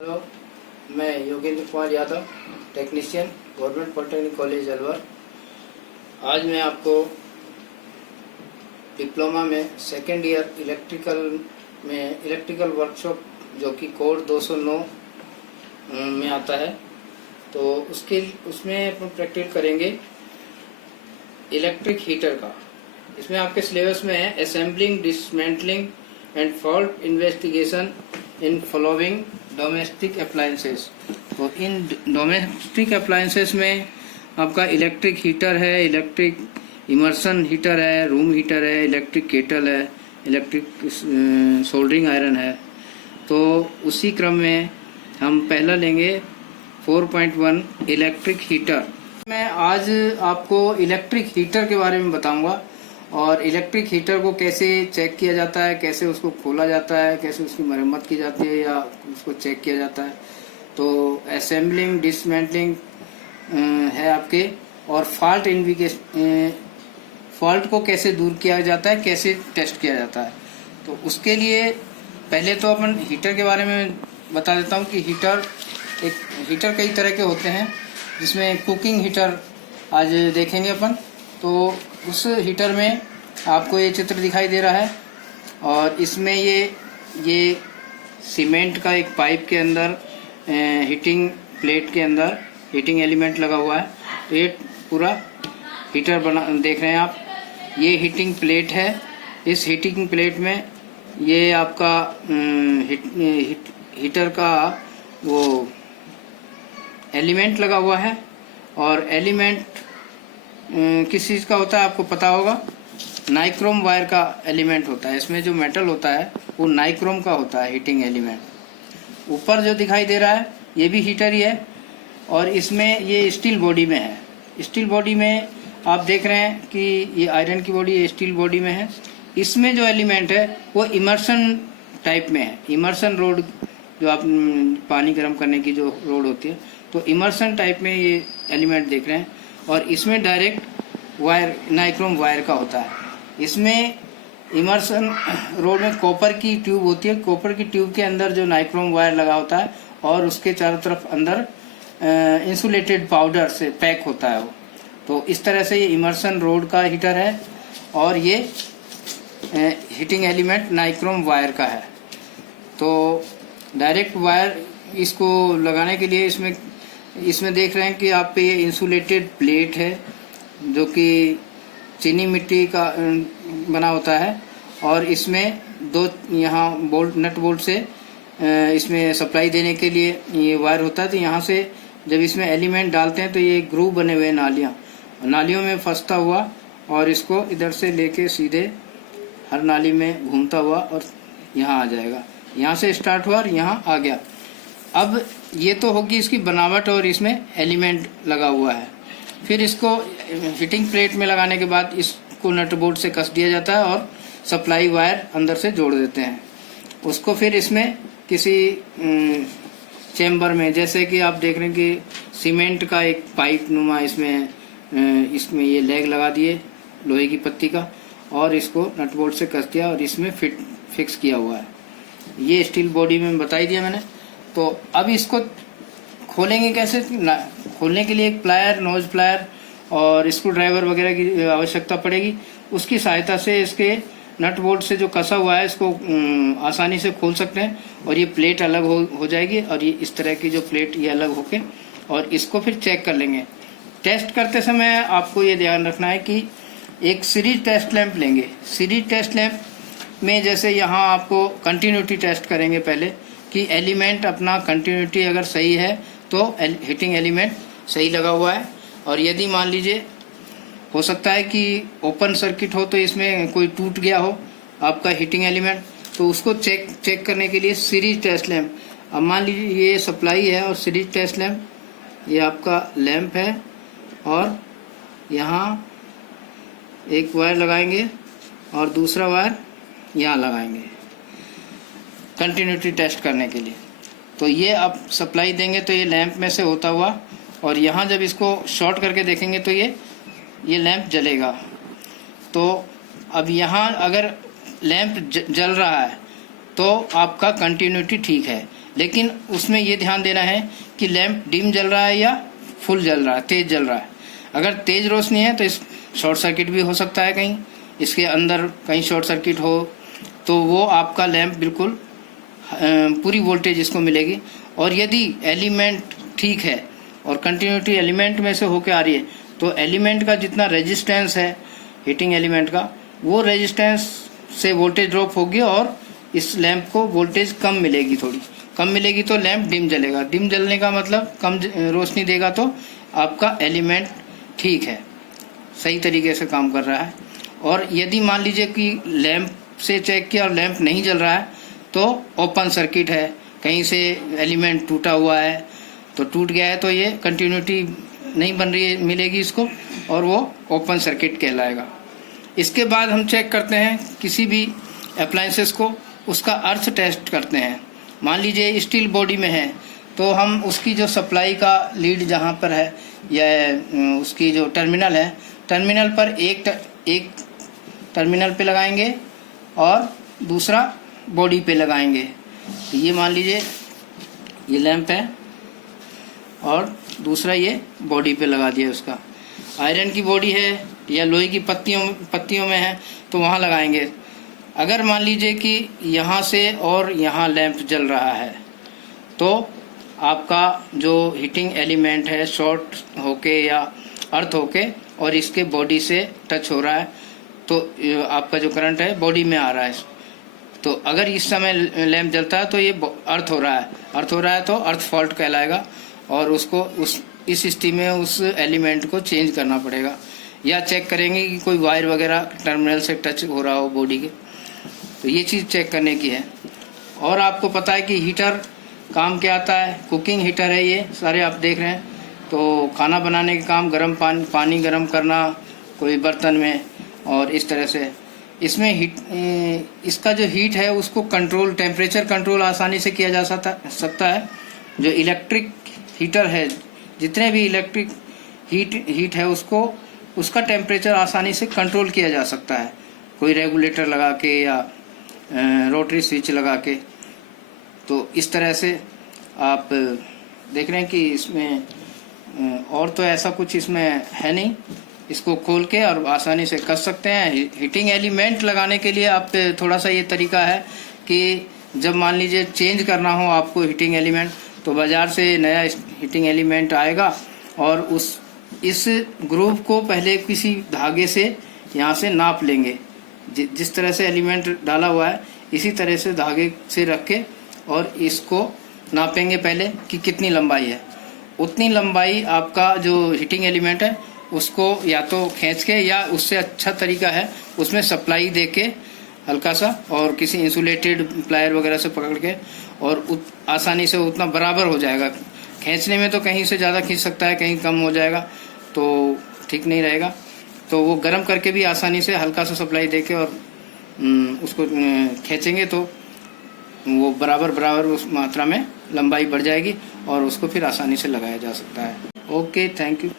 Hello, मैं Yogendra Kumar Yadav, technician, government polytechnic college Alwar. आज मैं आपको डिप्लोमा में सेकेंड ईयर इलेक्ट्रिकल वर्कशॉप जो कि कोड 209 में आता है, तो उसमें अपन प्रैक्टिस करेंगे इलेक्ट्रिक हीटर का। इसमें आपके सिलेबस में है assembling, dismantling and fault investigation in following domestic appliances. तो इन डोमेस्टिक अप्लायंसेस में आपका इलेक्ट्रिक हीटर है, इलेक्ट्रिक इमर्सन हीटर है, रूम हीटर है, इलेक्ट्रिक केटल है, इलेक्ट्रिक सोल्डरिंग आयरन है। तो उसी क्रम में हम पहला लेंगे 4.1 इलेक्ट्रिक हीटर। मैं आज आपको इलेक्ट्रिक हीटर के बारे में बताऊंगा और इलेक्ट्रिक हीटर को कैसे चेक किया जाता है, कैसे उसको खोला जाता है, कैसे उसकी मरम्मत की जाती है या उसको चेक किया जाता है। तो असेंबलिंग, डिसमेंटलिंग है आपके, और फॉल्ट को कैसे दूर किया जाता है, कैसे टेस्ट किया जाता है। तो उसके लिए पहले तो अपन हीटर के बारे में बता देता हूँ कि हीटर कई तरह के होते हैं, जिसमें कुकिंग हीटर आज देखेंगे अपन। तो उस हीटर में आपको ये चित्र दिखाई दे रहा है, और इसमें ये सीमेंट का एक पाइप के अंदर हीटिंग प्लेट के अंदर हीटिंग एलिमेंट लगा हुआ है। तो ये पूरा हीटर देख रहे हैं आप, ये हीटिंग प्लेट है। इस हीटिंग प्लेट में ये आपका हीटर का वो एलिमेंट लगा हुआ है, और एलिमेंट किस चीज़ का होता है आपको पता होगा, नाइक्रोम वायर का एलिमेंट होता है। इसमें जो मेटल होता है वो नाइक्रोम का होता है हीटिंग एलिमेंट। ऊपर जो दिखाई दे रहा है ये भी हीटर ही है, और इसमें ये स्टील बॉडी में है। स्टील बॉडी में आप देख रहे हैं कि ये आयरन की बॉडी स्टील बॉडी में है। इसमें जो एलिमेंट है वो इमर्सन टाइप में है। इमर्सन रोड, जो आप पानी गर्म करने की जो रोड होती है, तो इमर्सन टाइप में ये एलिमेंट देख रहे हैं। और इसमें डायरेक्ट वायर नाइक्रोम वायर का होता है। इसमें इमर्सन रोड में कॉपर की ट्यूब होती है। कॉपर की ट्यूब के अंदर जो नाइक्रोम वायर लगा होता है, और उसके चारों तरफ अंदर इंसुलेटेड पाउडर से पैक होता है वो। तो इस तरह से ये इमर्सन रोड का हीटर है, और ये हीटिंग एलिमेंट नाइक्रोम वायर का है। तो डायरेक्ट वायर इसको लगाने के लिए इसमें देख रहे हैं कि आप पे ये इंसुलेटेड प्लेट है, जो कि चीनी मिट्टी का बना होता है, और इसमें दो यहाँ नट बोल्ट से इसमें सप्लाई देने के लिए ये वायर होता है। तो यहाँ से जब इसमें एलिमेंट डालते हैं तो ये ग्रूव बने हुए नालियों में फंसता हुआ, और इसको इधर से लेके सीधे हर नाली में घूमता हुआ और यहाँ आ जाएगा। यहाँ से स्टार्ट हुआ और यहाँ आ गया। अब ये तो होगी इसकी बनावट, और इसमें एलिमेंट लगा हुआ है। फिर इसको हीटिंग प्लेट में लगाने के बाद इसको नट बोल्ट से कस दिया जाता है, और सप्लाई वायर अंदर से जोड़ देते हैं। उसको फिर इसमें किसी चेम्बर में, जैसे कि आप देख रहे हैं कि सीमेंट का एक पाइप नुमा इसमें ये लेग लगा दिए लोहे की पत्ती का, और इसको नट बोल्ट से कस दिया और इसमें फिक्स किया हुआ है। ये स्टील बॉडी में बता ही दिया मैंने। तो अब इसको खोलेंगे कैसे। खोलने के लिए एक प्लायर, नोज प्लायर और स्क्रू ड्राइवर वगैरह की आवश्यकता पड़ेगी। उसकी सहायता से इसके नट बोल्ट से जो कसा हुआ है इसको आसानी से खोल सकते हैं, और ये प्लेट अलग हो जाएगी। और ये इस तरह की जो प्लेट ये अलग होके, और इसको फिर चेक कर लेंगे। टेस्ट करते समय आपको ये ध्यान रखना है कि एक सीरीज टेस्ट लैंप लेंगे। सीरीज टेस्ट लैंप में जैसे यहाँ आपको कंटिन्यूटी टेस्ट करेंगे पहले, कि एलिमेंट अपना कंटिन्यूटी अगर सही है तो हीटिंग एलिमेंट सही लगा हुआ है। और यदि मान लीजिए हो सकता है कि ओपन सर्किट हो, तो इसमें कोई टूट गया हो आपका हीटिंग एलिमेंट, तो उसको चेक करने के लिए सीरीज टेस्ट लैंप। अब मान लीजिए ये सप्लाई है और सीरीज टेस्ट लैंप, ये आपका लैंप है, और यहाँ एक वायर लगाएंगे और दूसरा वायर यहाँ लगाएंगे कंटिन्यूटी टेस्ट करने के लिए। तो ये आप सप्लाई देंगे तो ये लैंप में से होता हुआ, और यहाँ जब इसको शॉर्ट करके देखेंगे तो ये लैंप जलेगा। तो अब यहाँ अगर लैंप जल रहा है तो आपका कंटिन्यूटी ठीक है, लेकिन उसमें ये ध्यान देना है कि लैंप डिम जल रहा है या फुल जल रहा है, तेज जल रहा है। अगर तेज रोशनी है तो इस शॉर्ट सर्किट भी हो सकता है, कहीं इसके अंदर कहीं शॉर्ट सर्किट हो तो वो आपका लैंप बिल्कुल पूरी वोल्टेज इसको मिलेगी। और यदि एलिमेंट ठीक है और कंटिन्यूटी एलिमेंट में से होके आ रही है तो एलिमेंट का जितना रेजिस्टेंस है हीटिंग एलिमेंट का, वो रेजिस्टेंस से वोल्टेज ड्रॉप होगी और इस लैंप को वोल्टेज कम मिलेगी, थोड़ी कम मिलेगी तो लैंप डिम जलेगा। डिम जलने का मतलब कम रोशनी देगा तो आपका एलिमेंट ठीक है, सही तरीके से काम कर रहा है। और यदि मान लीजिए कि लैंप से चेक किया और लैंप नहीं जल रहा है तो ओपन सर्किट है, कहीं से एलिमेंट टूटा हुआ है तो टूट गया है तो ये कंटिन्यूटी नहीं बन रही है, मिलेगी इसको, और वो ओपन सर्किट कहलाएगा। इसके बाद हम चेक करते हैं किसी भी अप्लायंसेस को, उसका अर्थ टेस्ट करते हैं। मान लीजिए स्टील बॉडी में है तो हम उसकी जो सप्लाई का लीड जहाँ पर है या उसकी जो टर्मिनल है, टर्मिनल पर एक टर्मिनल पे लगाएंगे और दूसरा बॉडी पे लगाएंगे। तो ये मान लीजिए ये लैंप है और दूसरा ये बॉडी पे लगा दिया उसका। आयरन की बॉडी है या लोहे की पत्तियों में है तो वहाँ लगाएंगे। अगर मान लीजिए कि यहाँ से और यहाँ लैंप जल रहा है तो आपका जो हीटिंग एलिमेंट है शॉर्ट होके या अर्थ होके और इसके बॉडी से टच हो रहा है तो आपका जो करंट है बॉडी में आ रहा है। तो अगर इस समय लैंप जलता है तो ये अर्थ हो रहा है तो अर्थ फॉल्ट कहलाएगा और उसको इस स्थिति में उस एलिमेंट को चेंज करना पड़ेगा। या चेक करेंगे कि कोई वायर वगैरह टर्मिनल से टच हो रहा हो बॉडी के, तो ये चीज़ चेक करने की है। और आपको पता है कि हीटर काम क्या आता है, कुकिंग हीटर है ये सारे आप देख रहे हैं। तो खाना बनाने के काम, गर्म पानी गर्म करना कोई बर्तन में, और इस तरह से इसमें इसका जो हीट है उसको कंट्रोल, टेम्परेचर कंट्रोल आसानी से किया जा सकता है। जो इलेक्ट्रिक हीटर है, जितने भी इलेक्ट्रिक हीट है उसका टेम्परेचर आसानी से कंट्रोल किया जा सकता है, कोई रेगुलेटर लगा के या रोटरी स्विच लगा के। तो इस तरह से आप देख रहे हैं कि इसमें और तो ऐसा कुछ इसमें है नहीं, इसको खोल के और आसानी से कर सकते हैं। हीटिंग एलिमेंट लगाने के लिए आप थोड़ा सा ये तरीका है कि जब मान लीजिए चेंज करना हो आपको हीटिंग एलिमेंट, तो बाज़ार से नया हीटिंग एलिमेंट आएगा और इस ग्रुप को पहले किसी धागे से यहाँ से नाप लेंगे। जिस तरह से एलिमेंट डाला हुआ है इसी तरह से धागे से रख के और इसको नापेंगे पहले कि कितनी लंबाई है। उतनी लंबाई आपका जो हीटिंग एलिमेंट है उसको या तो खींच के, या उससे अच्छा तरीका है उसमें सप्लाई दे के हल्का सा और किसी इंसुलेटेड प्लायर वगैरह से पकड़ के, और आसानी से उतना बराबर हो जाएगा। खींचने में तो कहीं से ज़्यादा खींच सकता है, कहीं कम हो जाएगा तो ठीक नहीं रहेगा। तो वो गर्म करके भी आसानी से हल्का सा सप्लाई दे के और उसको खींचेंगे तो वो बराबर उस मात्रा में लंबाई बढ़ जाएगी और उसको फिर आसानी से लगाया जा सकता है। Okay, thank you.